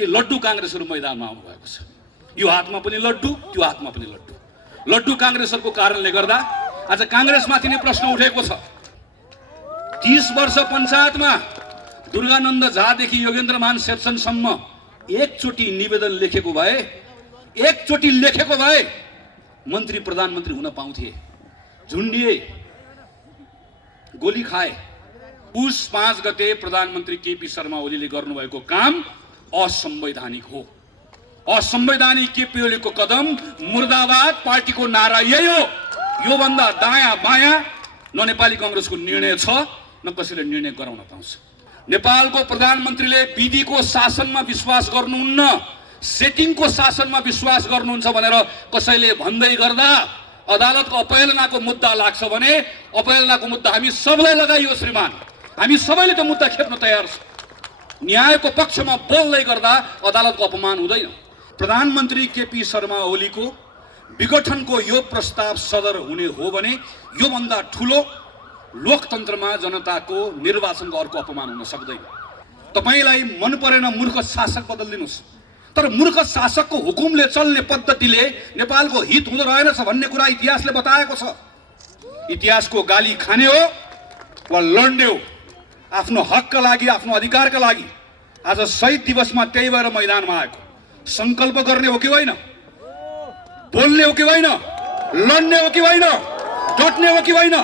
कि लड्डु काङ्ग्रेसहरू मैदानमा आउनुभएको छ। यो हातमा पनि लड्डु, त्यो हातमा पनि लड्डु। लड्डु काङ्ग्रेसहरूको कारणले गर्दा आज काङ्ग्रेसमाथि नै प्रश्न उठेको छ। 30 वर्ष पञ्चायतमा दुर्गानन्द झादेखि योगेन्द्रमान शेरचनसम्म एकचोटि निवेदन लेखेको भए मन्त्री प्रधानमन्त्री हुन पाउँथे। झुन्डिए, गोली खाए। पुस 5 गते प्रधानमन्त्री केपी शर्मा ओलीले गर्नुभएको काम असंवैधानिक हो। असंवैधानिक केपी ओलीको कदम मुर्दाबाद पार्टीको नारा यही हो। यो भन्दा दायाँ बायाँ न नेपाली कांग्रेसको निर्णय छ न कसैले निर्णय गराउन पाउँछ। नेपालको प्रधानमन्त्रीले विधिको शासनमा विश्वास गर्नुहुन्न, सेटिङको शासनमा विश्वास गर्नुहुन्छ भनेर कसैले भन्दै गर्दा अदालतको अपहेलनाको मुद्दा लाग्छ भने अपहेलनाको मुद्दा हामी सबैलाई लगाइयो श्रीमान। हामी सबैले त्यो मुद्दा खेप्न तयार छौँ। न्यायको पक्षमा बोल्दै गर्दा अदालतको अपमान हुँदैन। प्रधानमन्त्री केपी शर्मा ओलीको विघटनको यो प्रस्ताव सदर हुने हो भने यो भन्दा ठूलो लोकतन्त्रमा जनताको निर्वाचनको अर्को अपमान हुन सक्दैन। तपाईलाई मन परेन मूर्ख शासक बदल्दिनुस्, तर मूर्ख शासकको हुकुमले चल्ने पद्धतिले नेपालको हित हुँदो रहेनछ भन्ने कुरा इतिहासले बताएको छ। इतिहासको गाली खाने हो वा लड्ने हो आफ्नो हकका लागि, आफ्नो अधिकारका लागि। आज शहीद दिवसमा त्यही भएर मैदानमा आएको। संकल्प गर्ने हो कि होइन, बोल्ने हो कि होइन, लड्ने हो कि होइन, डट्ने हो कि होइन।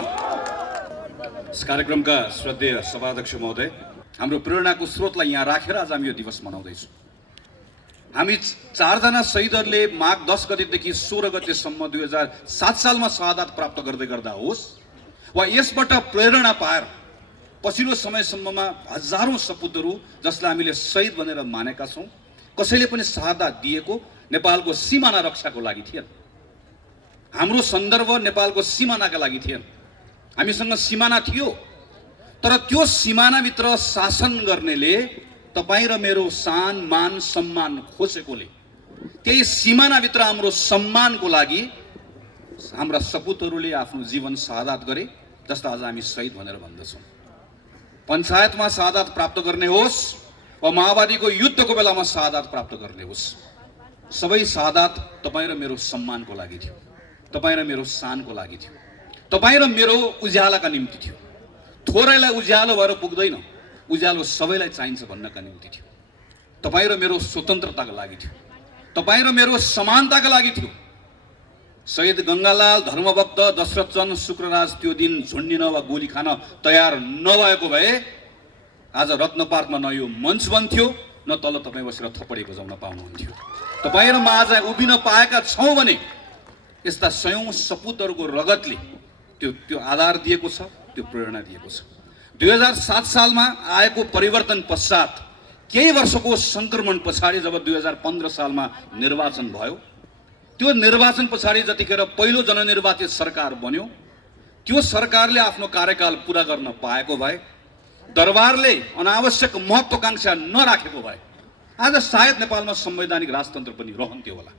यस कार्यक्रमका श्रद्धेय सभाध्यक्ष महोदय, हाम्रो प्रेरणाको स्रोतलाई यहाँ राखेर आज हामी यो दिवस मनाउँदैछौँ। हामी 4 जना शहीदहरूले माघ 10 गतेदेखि 16 गतेसम्म 2007 सालमा शहादत प्राप्त गर्दै गर्दा होस् वा यसबाट प्रेरणा पाएर पछिल्लो समयसम्ममा हजारौं सपुतहरू जसलाई हामीले शहीद भनेर मानेका छौँ, कसैले पनि शहादत दिएको नेपालको सीमाना रक्षाको लागि थिएन। हाम्रो सन्दर्भ नेपालको सीमानाका लागि थिएन। हामीसँग सीमाना थियो, तर त्यो सीमानाभित्र शासन गर्नेले तपाईं र मेरो सान मान सम्मान खोसेकोले त्यही सीमानाभित्र हाम्रो सम्मानको लागि हाम्रा सपुतहरूले आफ्नो जीवन शहादत गरे, जसलाई आज हामी शहीद भनेर भन्दछौँ। पञ्चायतमा शहादत प्राप्त गर्ने होस् वा माओवादीको युद्धको बेलामा शहादत प्राप्त गर्ने होस्, सबै शहादत तपाईं र मेरो सम्मानको लागि थियो, तपाईं र मेरो शानको लागि थियो, तपाईं र मेरो उज्यालोका निम्ति थियो। थोरैलाई उज्यालो भएर पुग्दैन, उज्यालो सबैलाई चाहिन्छ भन्नका निम्ति थियो। तपाईं र मेरो स्वतन्त्रताका लागि थियो, तपाईं र मेरो समानताका लागि थियो। शहीद गंगालाल, धर्मभक्त दशरथचन्द्र शुक्रराज त्यो दिन झुन्डिन वा गोली खान तयार नभएको भए आज रत्न पार्कमा न यो मञ्च बन्थ्यो न तल तपाईँ बसेर थपडी बजाउन पाउनुहुन्थ्यो। तपाईँ र म आज उभिन पाएका छौँ भने यस्ता सयौं सपुतहरूको रगतले त्यो आधार दिएको छ, त्यो प्रेरणा दिएको छ। 2007 सालमा आएको परिवर्तन पश्चात केही वर्षको संक्रमण पछाडि जब 2015 सालमा निर्वाचन भयो, त्यो निर्वाचन पछाडि जतिखेर पहिलो जननिर्वाचित सरकार बन्यो, त्यो सरकारले आफ्नो कार्यकाल पूरा गर्न पाएको भए, दरबारले अनावश्यक महत्त्वाकांक्षा नराखेको भए आज सायद नेपालमा संवैधानिक राजतन्त्र पनि रहन्थ्यो होला।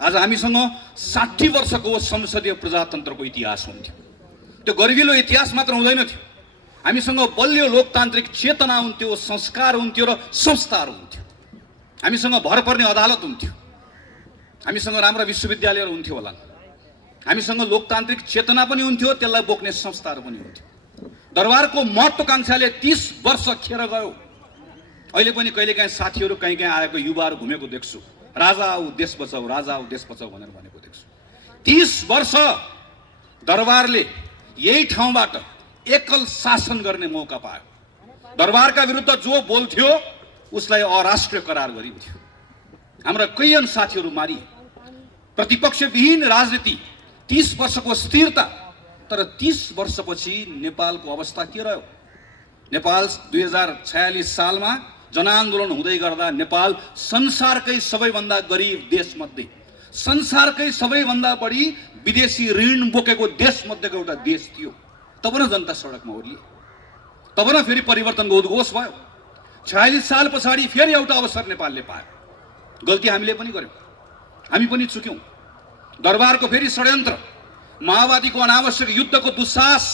आज हामीसँग 60 वर्षको संसदीय प्रजातन्त्रको इतिहास हुन्थ्यो। त्यो गरिबिलो इतिहास मात्र हुँदैन थियो, हामीसँग बलियो लोकतान्त्रिक चेतना हुन्थ्यो, संस्कार हुन्थ्यो र संस्थाहरू हुन्थ्यो। हामीसँग भर पर्ने अदालत हुन्थ्यो, हामीसँग राम्रा विश्वविद्यालयहरू हुन्थ्यो होला, हामीसँग लोकतान्त्रिक चेतना पनि हुन्थ्यो, त्यसलाई बोक्ने संस्थाहरू पनि हुन्थ्यो। दरबारको महत्त्वाकांक्षाले 30 वर्ष खेर गयो। अहिले पनि कहिलेकाहीँ साथीहरू कहीँ आएको युवाहरू घुमेको देख्छु, राजा आऊ देश बचाऊ, राजा आऊ देश बचाऊ भनेर भनेको देख्छु। 30 वर्ष दरबारले यही ठाउँबाट एकल शासन गर्ने मौका पायो। दरबारका विरुद्ध जो बोल्थ्यो उसलाई अराष्ट्रिय करार गरिन्थ्यो। हाम्रा कैयन साथीहरू मारिए। प्रतिपक्षविहीन राजनीति, 30 वर्षको स्थिरता, तर 30 वर्षपछि नेपालको अवस्था के रह्यो? नेपाल 2046 सालमा जनआन्दोलन हुँदै गर्दा नेपाल संसारकै सबैभन्दा गरिब देशमध्ये, संसारकै सबैभन्दा बढी विदेशी ऋण बोकेको देशमध्येको एउटा देश थियो। तब न जनता सडकमा ओर्लिए, तब न फेरि परिवर्तनको उद्घोष भयो। 46 साल पछाडि फेरि एउटा अवसर नेपालले पायो। गल्ती हामीले पनि गर्यौँ, हामी पनि चुक्यौँ। दरबारको फेरि षड्यन्त्र, माओवादीको अनावश्यक युद्धको दुस्साहस,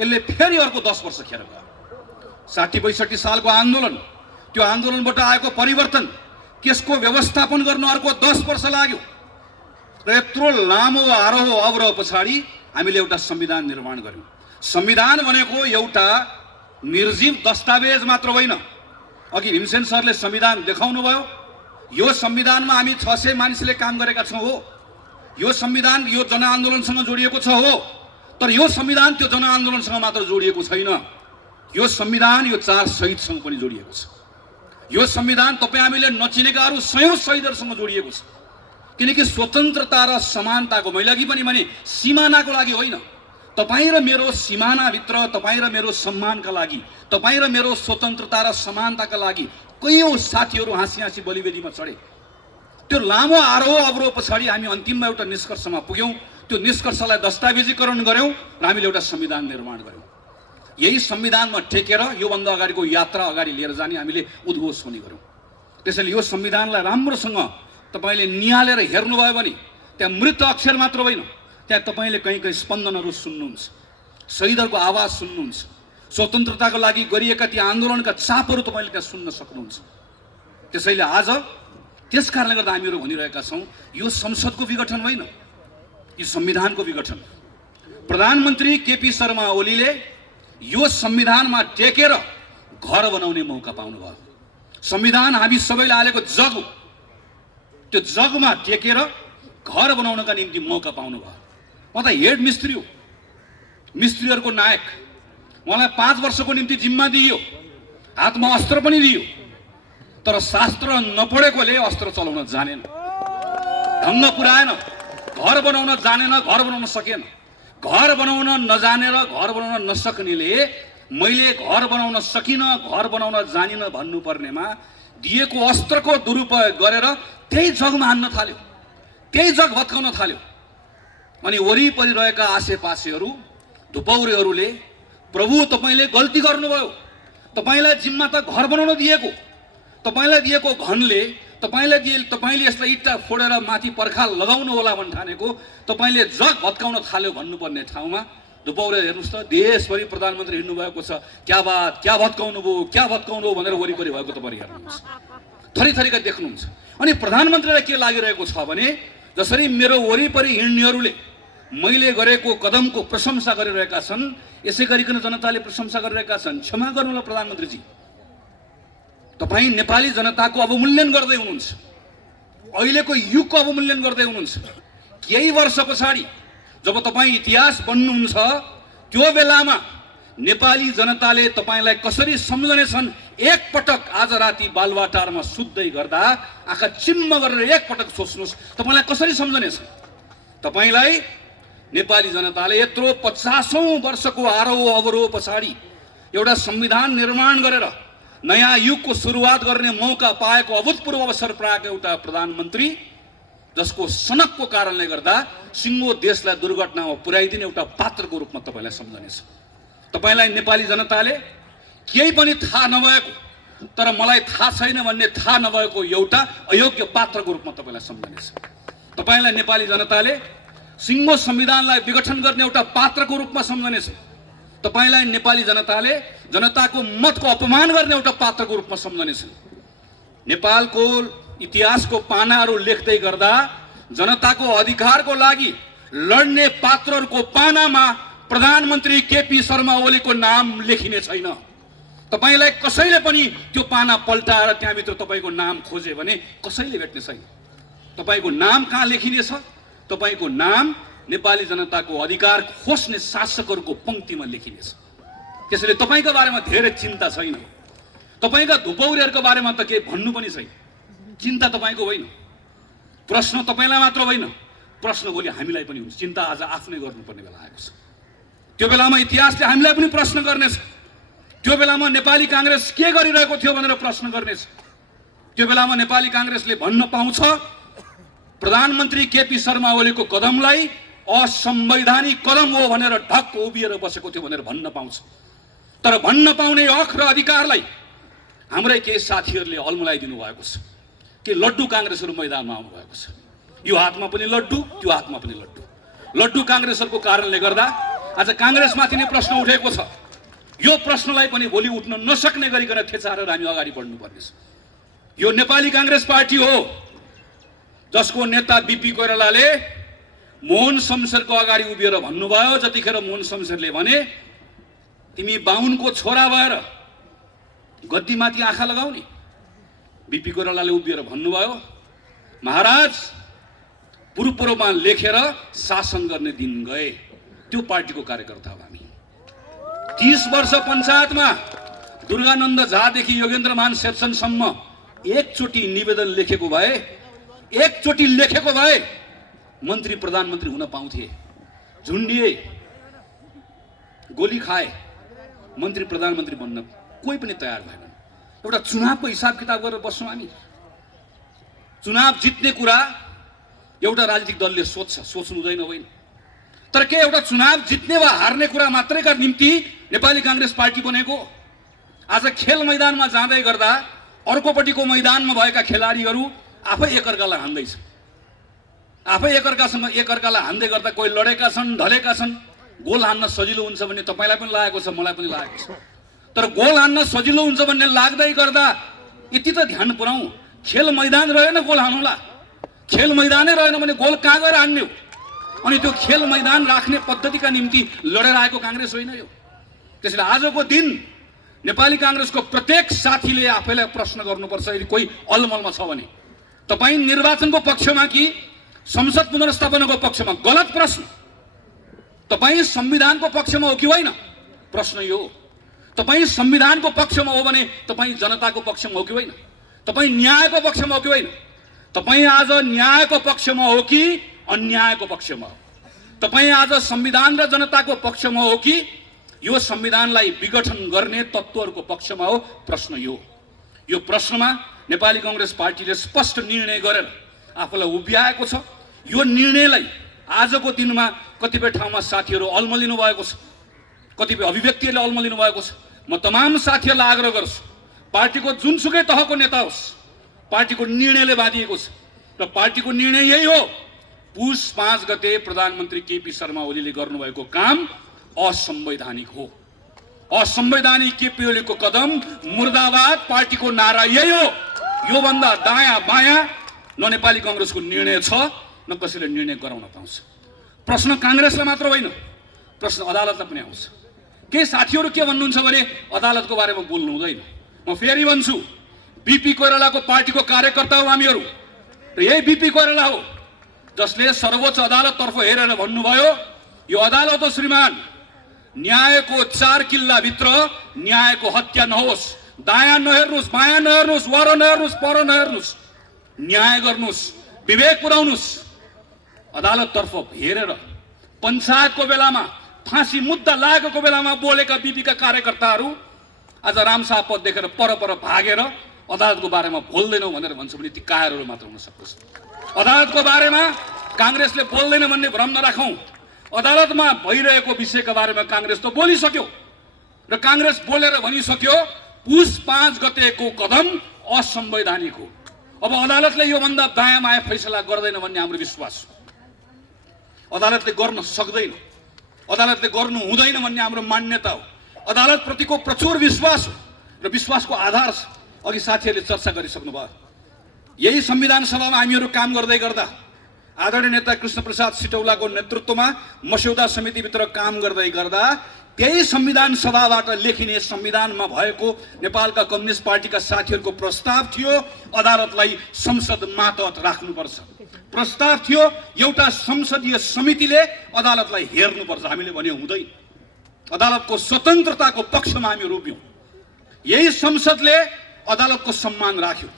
यसले फेरि अर्को 10 वर्ष खेर गयो। 60-62 सालको आन्दोलन, त्यो आन्दोलनबाट आएको परिवर्तन त्यसको व्यवस्थापन गर्न अर्को 10 वर्ष लाग्यो र यत्रो लामो आरोह अवरोह पछाडि हामीले एउटा संविधान निर्माण गर्यौं। संविधान भनेको एउटा निर्जीव दस्तावेज मात्र होइन। अघि भीमसेन सरले संविधान देखाउनु भयो। यो संविधानमा हामी 600 मानिसले काम गरेका छौं हो। यो संविधान यो जनआन्दोलनसँग जोडिएको छ हो। तर यो संविधान त्यो जनआन्दोलनसँग मात्र जोडिएको छैन। यो संविधान यो 4 शहीदसँग पनि जोडिएको छ। यो संविधान तपाईं हामीले नचिनेका अरु सयौं शहीदहरुसँग जोडिएको छ। किनकि स्वतन्त्रता र समानताको, मैले अघि पनि भने सीमानाको लागि होइन, तपाईं र मेरो सीमानाभित्र तपाईं र मेरो सम्मानका लागि, तपाईं र मेरो स्वतन्त्रता र समानताका लागि कयौं साथीहरु हाँसी हाँसी बलिवेदीमा चढे। त्यो लामो आरोह अवरोह पछाडि हामी अन्तिममा एउटा निष्कर्षमा पुग्यौं। त्यो निष्कर्षलाई दस्तावेजीकरण गर्यौं र हामीले एउटा संविधान निर्माण गर्यौं। यही संविधानमा टेकेर यो भन्दा अगाडिको यात्रा अगाडि लिएर जाने हामीले उद्घोष पनि गर्यौं। त्यसैले यो संविधानलाई राम्रोसँग तपाईले निहालेर हेर्नुभयो भने त्यहाँ मृत अक्षर मात्र होइन, त्यहाँ तपाईले कहीं स्पन्दनहरू सुन्नुहुन्छ, शहीदहरूको आवाज सुन्नुहुन्छ, स्वतन्त्रताको लागि गरिएका ती आन्दोलनका चापहरू तपाईले त्यहाँ सुन्न सक्नुहुन्छ। त्यसैले आज त्यस कारणले गर्दा हामीहरू भनिरहेका छौं यो संसदको विघटन होइन, यो संविधानको विघटन। प्रधानमन्त्री केपी शर्मा ओलीले यो संविधानमा टेकेर घर बनाउने मौका पाउनुभयो। संविधान हामी सबैले हालेको जग हो। त्यो जगमा टेकेर घर बनाउनका निम्ति मौका पाउनुभयो। म त हेड मिस्त्री हो, मिस्त्रीहरूको नायक। मलाई 5 वर्षको निम्ति जिम्मा दिइयो, हातमा अस्त्र पनि दिइयो। तर शास्त्र नपढेकोले अस्त्र चलाउन जानेन, ढङ्ग पुर्याएन, घर बनाउन जानेन, घर बनाउन सकेन। घर बनाउन नजानेर घर बनाउन नसक्नेले मैले घर बनाउन सकिन, घर बनाउन जानिन भन्नुपर्नेमा दिएको अस्त्रको दुरुपयोग गरेर त्यही जगमा हान्न थाल्यो, त्यही जग भत्काउन थाल्यो। अनि वरिपरि रहेका आसेपासेहरू, धुपौरेहरूले प्रभु तपाईले गल्ती गर्नुभयो, तपाईलाई जिम्मा त घर बनाउन दिएको, तपाईलाई दिएको घनले तपाईले यसलाई इट्टा फोडेर माथि पर्खाल लगाउनु होला भन्न ठानेको तपाईले जग भत्काउन थाल्यो भन्नुपर्ने ठाउँमा धुपौरे हेर्नुस् त देशभरि प्रधानमन्त्री हिँड्नु भएको छ। क्या बात, क्या भत्काउनु भयो भनेर वरिपरि भएको तपाईले हेर्नुहुन्छ, थरीथरीका देख्नुहुन्छ। अनि प्रधानमन्त्रीलाई के लागिरहेको छ भने जसरी मेरो वरिपरि हिँड्नेहरूले मैले गरेको कदमको प्रशंसा गरिरहेका छन्, यसै गरिकन जनताले प्रशंसा गरिरहेका छन्। क्षमा गर्नुहोला प्रधानमन्त्रीजी, तपाई नेपाली जनताको अवमूल्यन गर्दै हुनुहुन्छ, अहिलेको युगको अवमूल्यन गर्दै हुनुहुन्छ। केही वर्ष पछाडि जब तपाई इतिहास बन्नुहुन्छ त्यो बेलामा नेपाली जनताले तपाईलाई कसरी सम्झनेछन् एकपटक आज राति बालुवाटारमा सुत्दै गर्दा आँखा चिम्म गरेर एकपटक सोच्नुस् तपाईलाई कसरी सम्झनेछ। तपाईलाई नेपाली जनताले यत्रो 50औं वर्षको आरोह अवरोह पछाडि एउटा संविधान निर्माण गरेर नयाँ युगको सुरुवात गर्ने मौका पाएको, अभूतपूर्व अवसर पाएको एउटा प्रधानमन्त्री जसको सनकको कारणले गर्दा सिङ्गो देशलाई दुर्घटनामा पुर्याइदिने एउटा पात्रको रूपमा तपाईलाई सम्झनेछ। तपाईलाई नेपाली जनताले केही पनि थाहा नभएको तर मलाई थाहा छैन भन्ने थाहा नभएको एउटा अयोग्य पात्रको रूपमा तपाईलाई सम्झनेछ। तपाईलाई नेपाली जनताले सिङ्गो संविधानलाई विघटन गर्ने एउटा पात्रको रूपमा सम्झनेछ। तपाईलाई नेपाली जनताले जनताको मतको अपमान गर्ने एउटा पात्रको रूपमा सम्झनेछ। नेपालको इतिहासको पानाहरू लेख्दै गर्दा जनताको अधिकारको लागि लड्ने पात्रहरूको पानामा प्रधानमन्त्री केपी शर्मा ओलीको नाम लेखिने छैन। तपाईलाई कसैले पनि त्यो पाना पल्टाएर त्यहाँभित्र तपाईको नाम खोजे भने कसैले भेट्ने छैन। तपाईको नाम कहाँ लेखिनेछ? तपाईको नाम नेपाली जनताको अधिकार खोज्ने शासकहरूको पंक्तिमा लेखिनेछ। त्यसैले तपाईको बारेमा धेरै चिन्ता छैन। तपाईका धुपौरेहरूको बारेमा त केही भन्नु पनि छैन। चिन्ता तपाईको होइन, प्रश्न तपाईलाई मात्र होइन, प्रश्न भोलि हामीलाई पनि हुन्छ। चिन्ता आज आफ्नै गर्नुपर्ने बेला आएको छ। त्यो बेलामा इतिहासले हामीलाई पनि प्रश्न गर्नेछ। त्यो बेलामा नेपाली कांग्रेस के गरिरहेको थियो भनेर प्रश्न गर्नेछ। त्यो बेलामा नेपाली कांग्रेसले भन्न पाउँछ प्रधानमन्त्री केपी शर्मा ओलीको कदमलाई असंवैधानिक कदम हो भनेर ढक्क उभिएर बसेको थियो भनेर भन्न पाउँछ। तर भन्न पाउने हक र अधिकारलाई हाम्रै केही साथीहरूले अल्मलाइदिनु भएको छ कि लड्डु कांग्रेसहरू मैदानमा आउनु भएको छ। यो हातमा पनि लड्डु, त्यो हातमा पनि लड्डु। लड्डु कांग्रेसहरूको कारणले गर्दा आज कांग्रेसमाथि नै प्रश्न उठेको छ। यो प्रश्नलाई पनि भोलि उठ्न नसक्ने गरिकन थेचारेर हामी अगाडि बढ्नुपर्नेछ। यो नेपाली कांग्रेस पार्टी हो जसको नेता बीपी कोइरालाले मोहन शमशेरको अगाडि उभिएर भन्नुभयो, जतिखेर मोहन शमशेरले भने तिमी बाहुनको छोरा भएर गद्दीमाथि आँखा लगाउने, बीपी कोइरालाले उभिएर भन्नुभयो महाराज पूर्वमा लेखेर शासन गर्ने दिन गए। त्यो पार्टीको कार्यकर्ता हो हामी। 30 वर्ष पञ्चायतमा दुर्गानन्द झादेखि योगेन्द्रमान शेरचनसम्म एकचोटि निवेदन लेखेको भए, एकचोटि लेखेको भए मन्त्री प्रधानमन्त्री हुन पाउँथे। झुन्डिए, गोली खाए, मन्त्री प्रधानमन्त्री बन्न कोही पनि तयार भएन। एउटा चुनावको हिसाब किताब गरेर बस्छौँ हामी। चुनाव जित्ने कुरा एउटा राजनीतिक दलले सोच्नु हुँदैन होइन। तर के एउटा चुनाव जित्ने वा हार्ने कुरा मात्रैका निम्ति नेपाली कांग्रेस पार्टी बनेको? आज खेल मैदानमा जाँदै गर्दा अर्कोपट्टिको मैदानमा भएका खेलाडीहरू आफै एकअर्कालाई हान्दैछ, आफै एकअर्कालाई हान्दै गर्दा कोही लडेका छन्, ढलेका छन्। गोल हान्न सजिलो हुन्छ भन्ने तपाईँलाई पनि लागेको छ, मलाई पनि लागेको छ। तर गोल हान्न सजिलो हुन्छ भन्ने लाग्दै गर्दा यति त ध्यान पुऱ्याउँ, खेल मैदान रहेन गोल हान्नुला। खेल मैदानै रहेन भने गोल कहाँ गएर हान्ने हो? अनि त्यो खेल मैदान राख्ने पद्धतिका निम्ति लडेर आएको कांग्रेस होइन यो। त्यसैले आजको दिन नेपाली कांग्रेसको प्रत्येक साथीले आफैलाई प्रश्न गर्नुपर्छ, यदि कोही अलमलमा छ भने तपाईँ निर्वाचनको पक्षमा कि संसद पुनर्स्थापनाको पक्षमा? गलत प्रश्न। तपाईँ संविधानको पक्षमा हो कि होइन? प्रश्न यो। तपाईँ संविधानको पक्षमा हो भने तपाईँ जनताको पक्षमा हो कि होइन? तपाईँ न्यायको पक्षमा हो कि होइन? तपाईँ आज न्यायको पक्षमा हो कि अन्यायको पक्षमा हो? तपाईँ आज संविधान र जनताको पक्षमा हो कि यो संविधानलाई विघटन गर्ने तत्त्वहरूको पक्षमा हो? प्रश्न यो। यो प्रश्नमा नेपाली कांग्रेस पार्टीले स्पष्ट निर्णय गरेर आफूलाई उभ्याएको छ। यो निर्णयलाई आजको दिनमा कतिपय ठाउँमा साथीहरू अल्मलिनु भएको छ, कतिपय अभिव्यक्तिहरूले अल्मलिनु भएको छ। म तमाम साथीहरूलाई आग्रह गर्छु, पार्टीको जुनसुकै तहको नेता होस्, पार्टीको निर्णयले बाँधिएको छ र पार्टीको निर्णय यही हो। पुष 5 गते प्रधानमन्त्री केपी शर्मा ओलीले गर्नुभएको काम असंवैधानिक हो। असंवैधानिक केपी ओलीको कदम मुर्दाबाद पार्टीको नारा यही हो। योभन्दा दायाँ बायाँ न नेपाली कांग्रेसको निर्णय छ, न कसैले निर्णय गराउन पाउँछ। प्रश्न कांग्रेसलाई मात्र होइन, प्रश्न अदालतलाई पनि आउँछ। केही साथीहरू के भन्नुहुन्छ भने अदालतको बारेमा बोल्नु हुँदैन। म फेरि भन्छु, बीपी कोइरालाको पार्टीको कार्यकर्ता हो हामीहरू र यही बीपी कोइराला हो जसले सर्वोच्च अदालततर्फ हेरेर भन्नुभयो यो अदालत हो श्रीमान, न्यायको 4 किल्लाभित्र न्यायको हत्या नहोस्, दायाँ नहेर्नुहोस्, बायाँ नहेर्नुहोस्, वर नहेर्नुहोस्, पर नहेर्नुहोस्, न्याय गर्नुहोस्, विवेक पुर्याउनुहोस्। अदालततर्फ हेरेर पञ्चायतको बेलामा फाँसी मुद्दा लागेको बेलामा बोलेका बीपीका कार्यकर्ताहरू आज रामशाह पद देखेर पर भागेर अदालतको बारेमा बोल्दैनौ भनेर भन्छ भने ती कायरहरू मात्र हुन सक्छ। अदालतको बारेमा कांग्रेसले बोल्दैन भन्ने भ्रम नराखौँ। अदालतमा भइरहेको विषयका बारेमा कांग्रेस त बोलिसक्यो र कांग्रेस बोलेर भनिसक्यो पुष 5 गतेको कदम असंवैधानिक हो। अब अदालतले योभन्दा दायाँ बायाँ फैसला गर्दैन भन्ने हाम्रो विश्वास हो। अदालतले गर्न सक्दैन, अदालतले गर्नु हुँदैन भन्ने हाम्रो मान्यता हो। अदालत प्रतिको प्रचुर विश्वास हो र विश्वासको आधार छ। अघि साथीहरूले चर्चा गरिसक्नु भयो। यही संविधान सभामा हामीहरू काम गर्दै गर्दा आदरणीय नेता कृष्णप्रसाद सिटौलाको नेतृत्वमा मस्यौदा समितिभित्र काम गर्दै गर्दा त्यही संविधान सभाबाट लेखिने संविधानमा भएको नेपालका कम्युनिस्ट पार्टीका साथीहरूको प्रस्ताव थियो अदालतलाई संसद मातहत राख्नुपर्छ। प्रस्ताव थियो एउटा संसदीय समितिले अदालतलाई हेर्नुपर्छ। हामीले भन्यो हुँदैन, अदालतको स्वतन्त्रताको पक्षमा हामी उभियौँ। यही संसदले अदालतको सम्मान राख्यो।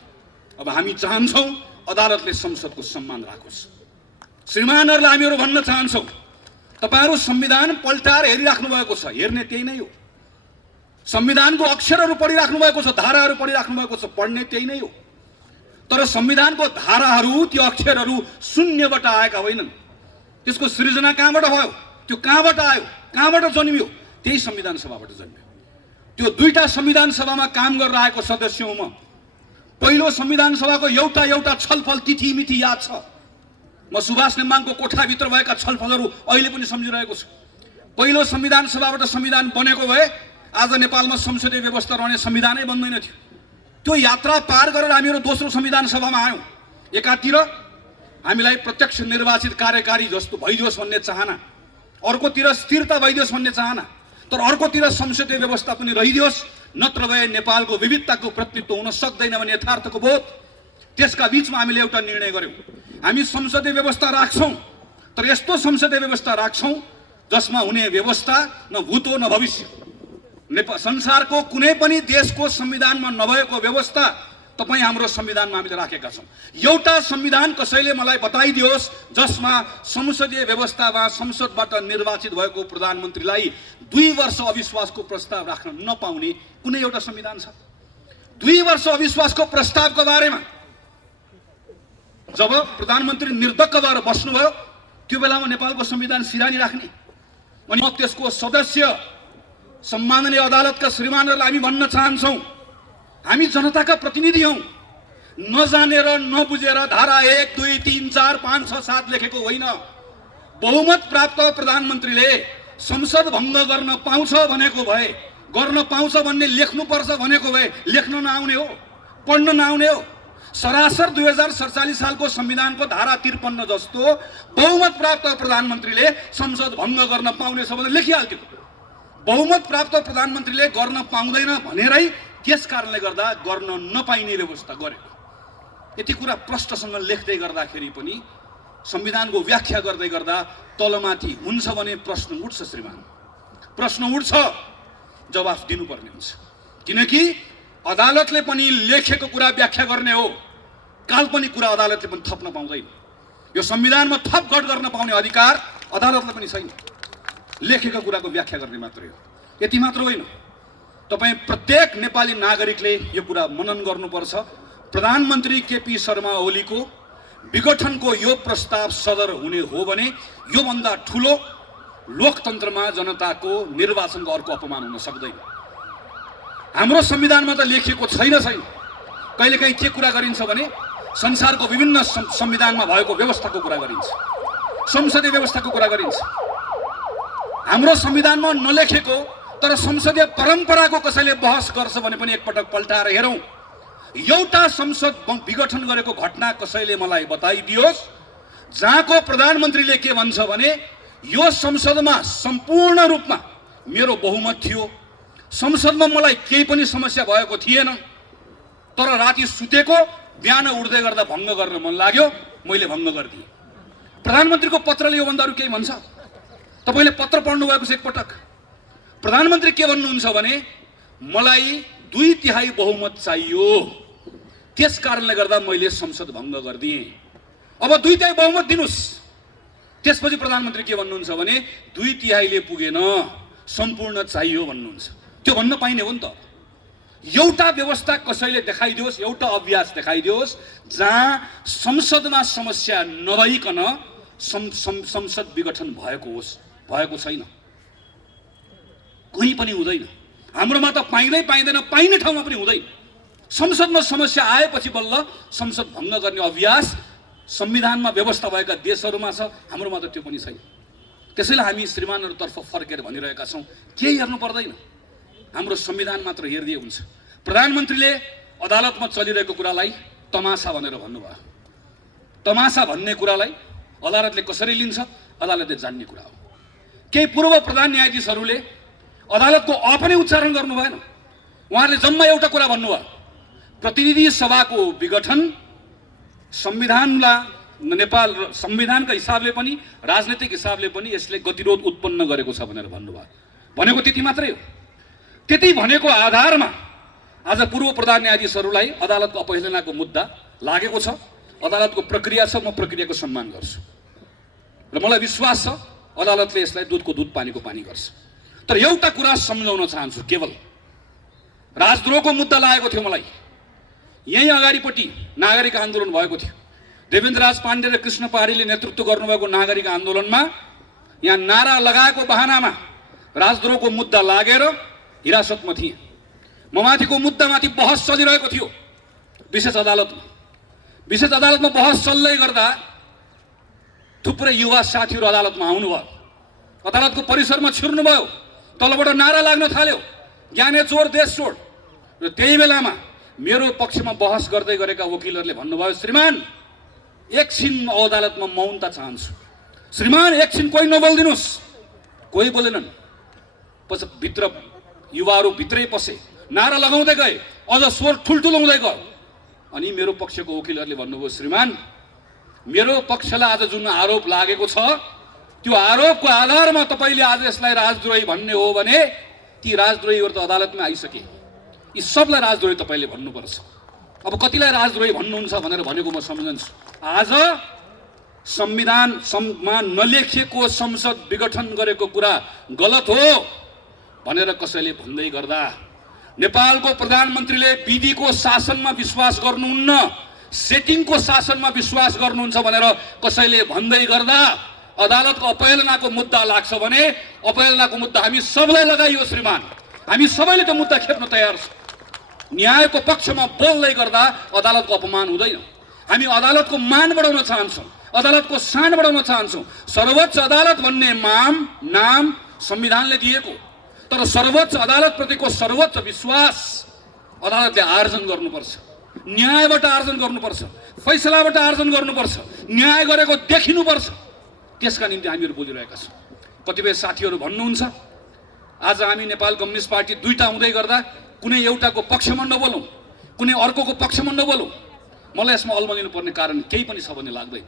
अब हामी चाहन्छौँ अदालतले संसदको सम्मान राखोस्। श्रीमानहरूलाई हामीहरू भन्न चाहन्छौँ, तपाईहरू संविधान पल्टाएर हेरिराख्नु भएको छ, हेर्ने त्यही नै हो। संविधानको अक्षरहरू पढिराख्नु भएको छ, धाराहरू पढिराख्नु भएको छ, पढ्ने त्यही नै हो। तर संविधानको धाराहरू, त्यो अक्षरहरू शून्यबाट आएका होइनन्। त्यसको सृजना कहाँबाट भयो, त्यो कहाँबाट आयो, कहाँबाट जन्मियो? त्यही संविधान सभाबाट जन्मियो। त्यो दुईटा संविधान सभामा काम गरेर आएको सदस्य हुँ म। पहिलो संविधान सभाको एउटा छलफल तिथि मिति याद छ। म सुभाष नेमाङको कोठाभित्र भएका छलफलहरू अहिले पनि सम्झिरहेको छु। पहिलो संविधान सभाबाट संविधान बनेको भए आज नेपालमा संसदीय व्यवस्था रहने संविधानै बन्दैन थियो। त्यो यात्रा पार गरेर हामीहरू दोस्रो संविधान सभामा आयौँ। एकातिर हामीलाई प्रत्यक्ष निर्वाचित कार्यकारी जस्तो भइदियोस् भन्ने चाहना, अर्कोतिर स्थिरता भइदियोस् भन्ने चाहना, तर अर्कोतिर संसदीय व्यवस्था पनि रहिदियोस्, नत्र भए नेपालको विविधताको प्रतिनिधित्व हुन सक्दैन भन्ने यथार्थको बोध। त्यसका बीचमा हामीले एउटा निर्णय गर्यौँ, हामी संसदीय व्यवस्था राख्छौँ, तर यस्तो संसदीय व्यवस्था राख्छौँ जसमा हुने व्यवस्था न भूत हो न भविष्य। संसारको कुनै पनि देशको संविधानमा नभएको व्यवस्था तपाईँ हाम्रो संविधानमा हामीले राखेका छौँ। एउटा संविधान कसैले मलाई बताइदियोस् जसमा संसदीय व्यवस्थामा संसदबाट निर्वाचित भएको प्रधानमन्त्रीलाई 2 वर्ष अविश्वासको प्रस्ताव राख्न नपाउने कुनै एउटा संविधान छ? 2 वर्ष अविश्वासको प्रस्तावको बारेमा जब प्रधानमन्त्री निर्धक्क भएर बस्नुभयो त्यो बेलामा नेपालको संविधान सिरानी राख्ने अनि म त्यसको सदस्य सम्माननीय अदालतका श्रीमानहरूलाई हामी भन्न चाहन्छौँ, हामी जनताका प्रतिनिधि हौँ। नजानेर नबुझेर धारा 1, 2, 3, 4, 5, 6, 7 लेखेको होइन। बहुमत प्राप्त प्रधानमन्त्रीले संसद भङ्ग गर्न पाउँछ भनेको भए, गर्न पाउँछ भन्ने लेख्नुपर्छ भनेको भए लेख्न नआउने हो, पढ्न नआउने हो। सरासर 2047 सालको संविधानको धारा 53 जस्तो बहुमत प्राप्त प्रधानमन्त्रीले संसद भङ्ग गर्न पाउने छ भने लेखिहाल्थ्यो। बहुमत प्राप्त प्रधानमन्त्रीले गर्न पाउँदैन भनेरै त्यस कारणले गर्दा गर्न नपाइने व्यवस्था गरेको। यति कुरा प्रष्टसँग लेख्दै गर्दाखेरि पनि संविधानको व्याख्या गर्दै गर्दा तलमाथि हुन्छ भने प्रश्न उठ्छ श्रीमान, प्रश्न उठ्छ, जवाफ दिनुपर्ने हुन्छ। किनकि अदालतले पनि लेखेको कुरा व्याख्या गर्ने हो, काल्पनिक कुरा अदालतले पनि थप्न पाउँदैन। यो संविधानमा थप गड गर्न पाउने अधिकार अदालतले पनि छैन, लेखेको कुराको व्याख्या गर्ने मात्रै हो। यति मात्र होइन, तपाईँ प्रत्येक नेपाली नागरिकले यो कुरा मनन गर्नुपर्छ। प्रधानमन्त्री केपी शर्मा ओलीको विघटनको यो प्रस्ताव सदर हुने हो भने योभन्दा ठुलो लोकतन्त्रमा जनताको निर्वाचनको अर्को अपमान हुन सक्दैन। हाम्रो संविधानमा त लेखिएको छैन। कहिलेकाहीँ के कुरा गरिन्छ भने संसारको विभिन्न संविधानमा भएको व्यवस्थाको कुरा गरिन्छ, संसदीय व्यवस्थाको कुरा गरिन्छ। हाम्रो संविधानमा नलेखेको तर संसदीय परम्पराको कसैले बहस गर्छ भने पनि एकपटक पल्टाएर हेरौँ। एउटा संसद विघटन गरेको घटना कसैले मलाई बताइदियोस् जहाँको प्रधानमन्त्रीले के भन्छ भने यो संसदमा सम्पूर्ण रूपमा मेरो बहुमत थियो, संसदमा मलाई केही पनि समस्या भएको थिएन, तर राति सुतेको बिहान उठ्दै गर्दा भङ्ग गर्न मन लाग्यो, मैले भङ्ग गरिदिएँ। प्रधानमन्त्रीको पत्रले योभन्दा अरू केही भन्छ? तपाईँले पत्र पढ्नु भएको छ एकपटक? प्रधानमन्त्री के भन्नुहुन्छ भने मलाई 2/3 बहुमत चाहियो, त्यस कारणले गर्दा मैले संसद भङ्ग गरिदिएँ। अब 2/3 बहुमत दिनुस्। त्यसपछि प्रधानमन्त्री के भन्नुहुन्छ भने 2/3ले पुगेन, सम्पूर्ण चाहियो भन्नुहुन्छ। त्यो भन्न पाइने हो नि त। एउटा व्यवस्था कसैले देखाइदियोस्, एउटा अभ्यास देखाइदियोस् जहाँ संसदमा समस्या नभइकन संसद विघटन भएको होस्। भएको छैन, कहीँ पनि हुँदैन। हाम्रोमा त पाइँदैन, पाइने ठाउँमा पनि हुँदैन। संसदमा समस्या आएपछि बल्ल संसद भङ्ग गर्ने अभ्यास संविधानमा व्यवस्था भएका देशहरूमा छ, हाम्रोमा त त्यो पनि छैन। त्यसैले हामी श्रीमानहरूतर्फ फर्केर भनिरहेका छौँ, केही हेर्नु पर्दैन, हाम्रो संविधान मात्र हेरिदिए हुन्छ। प्रधानमन्त्रीले अदालतमा चलिरहेको कुरालाई तमासा भनेर भन्नुभयो। तमासा भन्ने कुरालाई अदालतले कसरी लिन्छ, अदालतले जान्ने कुरा हो। केही पूर्व प्रधान न्यायाधीशहरूले अदालतको अ पनि उच्चारण गर्नु भएन। उहाँहरूले जम्मा एउटा कुरा भन्नुभयो, प्रतिनिधि सभाको विघटन संविधानलाई नेपाल संविधानका हिसाबले पनि राजनीतिक हिसाबले पनि यसले गतिरोध उत्पन्न गरेको छ भनेर भन्नुभयो। भनेको त्यति मात्रै हो। त्यति भनेको आधारमा आज पूर्व प्रधान न्यायाधीशहरूलाई अदालतको अपहेलनाको मुद्दा लागेको छ। अदालतको प्रक्रिया छ, म प्रक्रियाको सम्मान गर्छु र मलाई विश्वास छ अदालतले यसलाई दुधको दुध पानीको पानी गर्छ। तर एउटा कुरा सम्झाउन चाहन्छु, केवल राजद्रोहको मुद्दा लागेको थियो मलाई। यही अगाडिपट्टि नागरिक आन्दोलन भएको थियो। देवेन्द्रराज पाण्डे र कृष्ण पहाडीले नेतृत्व गर्नुभएको नागरिक आन्दोलनमा यहाँ नारा लगाएको बहानामा राजद्रोहको मुद्दा लागेर हिरासतमा थिए। म माथिको मुद्दामाथि बहस चलिरहेको थियो विशेष अदालतमा। विशेष अदालतमा बहस चल्दै गर्दा थुप्रै युवा साथीहरू अदालतमा आउनुभयो, अदालतको परिसरमा छिर्नुभयो, तलबाट नारा लाग्न थाल्यो, ज्ञाने चोर देश छोड। र त्यही बेलामा मेरो पक्षमा बहस गर्दै गरेका वकिलहरूले भन्नुभयो, श्रीमान एकछिन अदालतमा मौनता चाहन्छु, श्रीमान एकछिन कोही नबोलिदिनुहोस्। कोही बोलेनन्। पछि भित्र युवाहरू भित्रै पसे, नारा लगाउँदै गए, अझ स्वर ठुल्ठुलो हुँदै गयो। अनि मेरो पक्षको वकिलहरूले भन्नुभयो, श्रीमान मेरो पक्षलाई आज जुन आरोप लागेको छ त्यो आरोपको आधारमा तपाईँले आज यसलाई राजद्रोही भन्ने हो भने ती राजद्रोहीहरू त अदालतमा आइसके, यी सबलाई राजद्रोही तपाईँले भन्नुपर्छ। अब कतिलाई राजद्रोही भन्नुहुन्छ भनेर भनेको म सम्झन्छु। आज संविधानमा नलेखिएको संसद विघटन गरेको कुरा गलत हो भनेर कसैले भन्दै गर्दा, नेपालको प्रधानमन्त्रीले विधिको शासनमा विश्वास गर्नुहुन्न, सेटिङको शासनमा विश्वास गर्नुहुन्छ भनेर कसैले भन्दै गर्दा अदालतको अपहेलनाको मुद्दा लाग्छ भने अपहेलनाको मुद्दा हामी सबलाई लगाइयो श्रीमान। हामी सबैले त्यो मुद्दा खेप्न तयार छौँ। न्यायको पक्षमा बोल्दै गर्दा अदालतको अपमान हुँदैन। हामी अदालतको मान बढाउन चाहन्छौँ, अदालतको शान बढाउन चाहन्छौँ। सर्वोच्च अदालत भन्ने नाम संविधानले दिएको, तर सर्वोच्च अदालतप्रतिको सर्वोच्च विश्वास अदालतले आर्जन गर्नुपर्छ, न्यायबाट आर्जन गर्नुपर्छ, फैसलाबाट आर्जन गर्नुपर्छ, न्याय गरेको देखिनुपर्छ। त्यसका निम्ति हामीहरू बोलिरहेका छौँ। कतिपय साथीहरू भन्नुहुन्छ आज हामी नेपाल कम्युनिस्ट पार्टी दुईटा हुँदै गर्दा कुनै एउटाको पक्षमा नबोलौँ, कुनै अर्कोको पक्षमा नबोलौँ। मलाई यसमा अल्मलिनु पर्ने कारण केही पनि छ भन्ने लाग्दैन।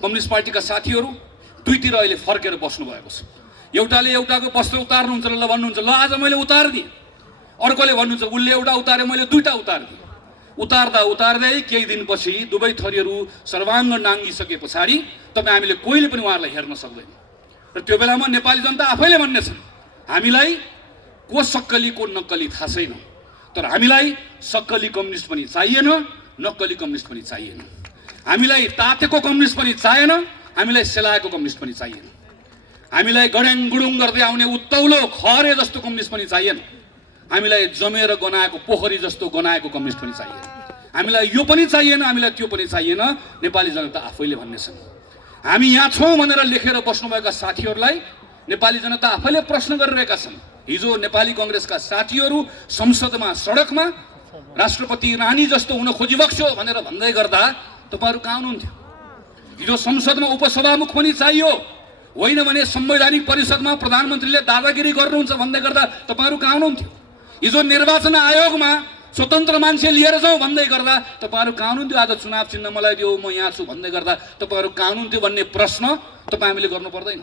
कम्युनिस्ट पार्टीका साथीहरू दुईतिर अहिले फर्केर बस्नु भएको छ। एउटाले एउटाको वस्त्र उतार्नुहुन्छ र भन्नुहुन्छ ल आज मैले उतारिदिएँ, अर्कोले भन्नुहुन्छ उसले एउटा उतारे मैले दुईटा उतारिदिएँ। उतार्दा उतार्दै केही दिनपछि दुवै थरीहरू सर्वाङ्ग नाङ्गिसके पछाडि तपाईँ हामीले कोहीले पनि उहाँहरूलाई हेर्न सक्दैन। र त्यो बेलामा नेपाली जनता आफैले भन्नेछन् हामीलाई को सक्कली को नक्कली थाहा छैन, तर हामीलाई सक्कली कम्युनिस्ट पनि चाहिएन, नक्कली कम्युनिस्ट पनि चाहिएन। हामीलाई तातेको कम्युनिस्ट पनि चाहिएन, हामीलाई सेलाएको कम्युनिस्ट पनि चाहिएन। हामीलाई गड्याङ गुडुङ गर्दै आउने उत्तौलो खरे जस्तो कम्युनिस्ट पनि चाहिएन। हामीलाई जमेर गनाएको पोखरी जस्तो गनाएको कम्युनिस्ट पनि चाहिएन। हामीलाई यो पनि चाहिएन, हामीलाई त्यो पनि चाहिएन। नेपाली जनता आफैले भन्नेछन्। हामी यहाँ छौँ भनेर लेखेर बस्नुभएका साथीहरूलाई नेपाली जनता आफैले प्रश्न गरिरहेका छन्। हिजो नेपाली कङ्ग्रेसका साथीहरू संसदमा सडकमा राष्ट्रपति रानी जस्तो हुन खोजिबक्स्यो भनेर भन्दै गर्दा तपाईँहरू कहाँ हुनुहुन्थ्यो? हिजो संसदमा उपसभामुख पनि चाहियो, होइन भने संवैधानिक परिषदमा प्रधानमन्त्रीले दादागिरी गर्नुहुन्छ भन्दै गर्दा तपाईँहरू कहाँ हुनुहुन्थ्यो? हिजो निर्वाचन आयोगमा स्वतन्त्र मान्छे लिएर जाउँ भन्दै गर्दा तपाईँहरू कहाँ हुनुहुन्थ्यो? आज चुनाव चिन्ह मलाई दियो, म यहाँ छु भन्दै गर्दा तपाईँहरू कहाँ हुनुहुन्थ्यो भन्ने प्रश्न तपाईँ हामीले गर्नु पर्दैन।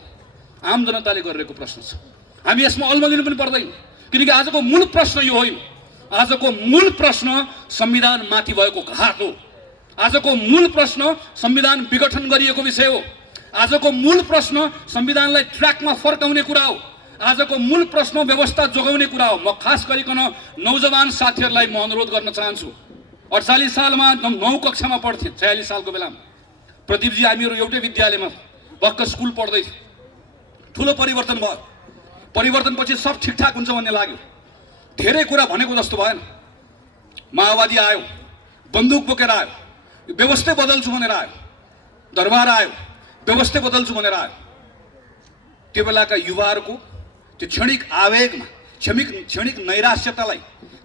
आम जनताले गरिरहेको प्रश्न छ। हामी यसमा अल्मलिनु पनि पर्दैन, किनकि आजको मूल प्रश्न यो होइन। आजको मूल प्रश्न संविधान माथि भएको घात हो। आजको मूल प्रश्न संविधान विघटन गरिएको विषय हो। आजको मूल प्रश्न संविधानलाई ट्र्याकमा फर्काउने कुरा हो। आजको मूल प्रश्न व्यवस्था जोगाउने कुरा हो। म खास गरिकन नौजवान साथीहरूलाई म अनुरोध गर्न चाहन्छु। 48 सालमा 9 कक्षामा पढ्थेँ, 46 सालको बेलामा प्रदीपजी हामीहरू एउटै विद्यालयमा भक्क स्कुल पढ्दै थियौँ। ठुलो परिवर्तन भयो। परिवर्तनपछि सब ठिकठाक हुन्छ भन्ने लाग्यो। धेरै कुरा भनेको जस्तो भएन। माओवादी आयो, बन्दुक बोकेर आयो, व्यवस्था बदल्छु भनेर आयो, दरबार आयो, व्यवस्था बदल्छु भनेर आयो। त्यो बेलाका युवाहरूको त्यो क्षणिक आवेगमा, क्षणिक नैराश्यतालाई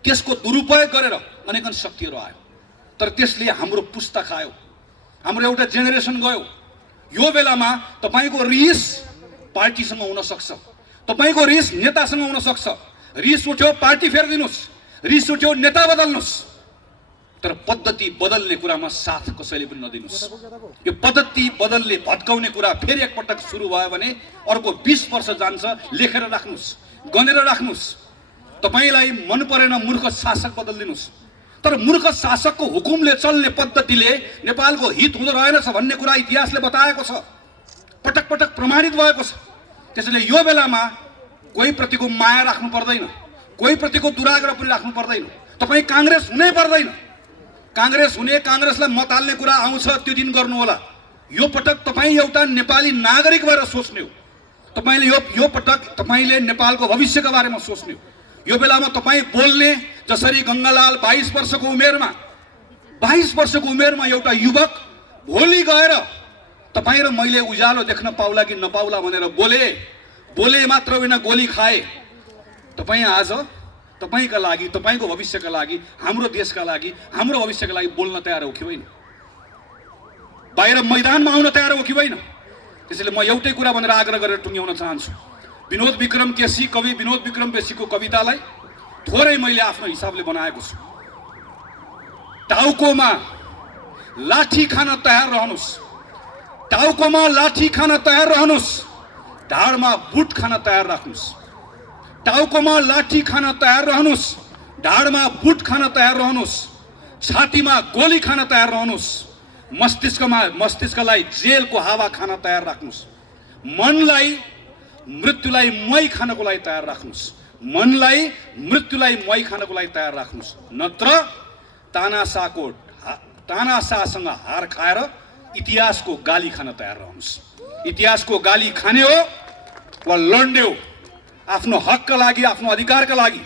त्यसको दुरुपयोग गरेर अनेकन शक्तिहरू आयो। तर त्यसले हाम्रो पुस्ता खायो, हाम्रो एउटा जेनेरेसन गयो। यो बेलामा तपाईँको रिस पार्टीसँग हुन सक्छ, तपाईँको रिस नेतासँग हुन सक्छ। रिस उठ्यो पार्टी फेरिदिनुहोस्, रिस उठ्यो नेता बदल्नुहोस्, तर पद्धति बदल्ने कुरामा साथ कसैले पनि नदिनुहोस्। यो पद्धति बदल्ने भत्काउने कुरा फेरि एकपटक सुरु भयो भने अर्को 20 वर्ष जान्छ। लेखेर राख्नुहोस्, गनेर राख्नुहोस्। तपाईँलाई मन परेन मूर्ख शासक बदलिदिनुहोस्, तर मूर्ख शासकको हुकुमले चल्ने पद्धतिले नेपालको हित हुँदो रहेनछ भन्ने कुरा इतिहासले बताएको छ, पटक पटक प्रमाणित भएको छ। त्यसैले यो बेलामा कोही प्रतिको माया राख्नु पर्दैन, कोही प्रतिको दुराग्रह पनि राख्नु पर्दैन। तपाईँ काङ्ग्रेस हुनै पर्दैन। काङ्ग्रेस हुने, काङ्ग्रेसलाई मत हाल्ने कुरा आउँछ त्यो दिन गर्नु होला। यो पटक तपाईँ एउटा नेपाली नागरिक भएर सोच्ने हो। तपाईँले यो पटक तपाईँले नेपालको भविष्यका बारेमा सोच्ने हो। यो बेलामा तपाईँ बोल्ने जसरी गङ्गालाल 22 वर्षको उमेरमा एउटा युवक भोलि गएर तपाईँ र मैले उज्यालो देख्न पाउला कि नपाउला भनेर बोले मात्र होइन गोली खाए। तपाईँ आज तपाईका लागि, तपाईको भविष्यका लागि, हाम्रो देशका लागि, हाम्रो भविष्यका लागि बोल्न तयार हो कि होइन? बाहिर मैदानमा आउन तयार हो कि होइन? त्यसैले म एउटै कुरा भनेर आग्रह गरेर टुङ्ग्याउन चाहन्छु। विनोद विक्रम केसी, कवि विनोद विक्रम केसीको कवितालाई थोरै मैले आफ्नो हिसाबले बनाएको छु। टाउकोमा लाठी खान तयार रहनुस्, टाउकोमा लाठी खान तयार रहनुस्, ढाडमा बुट खान तयार राख्नुस्। टाउकोमा लाठी खान तयार रहनुस्, ढाडमा बुट खान तयार रहनुस्, छातीमा गोली खान तयार रहनुस्, मस्तिष्कलाई जेलको हावा खान तयार राख्नुस्, मनलाई मृत्युलाई मही खानको लागि तयार राख्नुस्, मनलाई मृत्युलाई मही खानको लागि तयार राख्नुस्। नत्र तानाशाहसँग हार खाएर इतिहासको गाली खान तयार रहनुस्। इतिहासको गाली खाने हो वा लड्ने हो आफ्नो हकका लागि, आफ्नो अधिकारका लागि।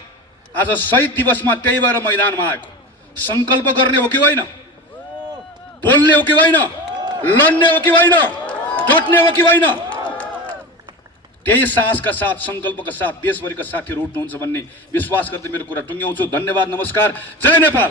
आज शहीद दिवसमा त्यही भएर मैदानमा आएको। संकल्प गर्ने हो कि होइन? बोल्ने हो कि होइन? लड्ने हो कि होइन? डट्ने हो कि होइन? त्यही साहसका साथ, संकल्पका साथ देशभरिका साथीहरू उठ्नुहुन्छ भन्ने विश्वास गर्दै मेरो कुरा टुङ्ग्याउँछु। धन्यवाद, नमस्कार, जय नेपाल।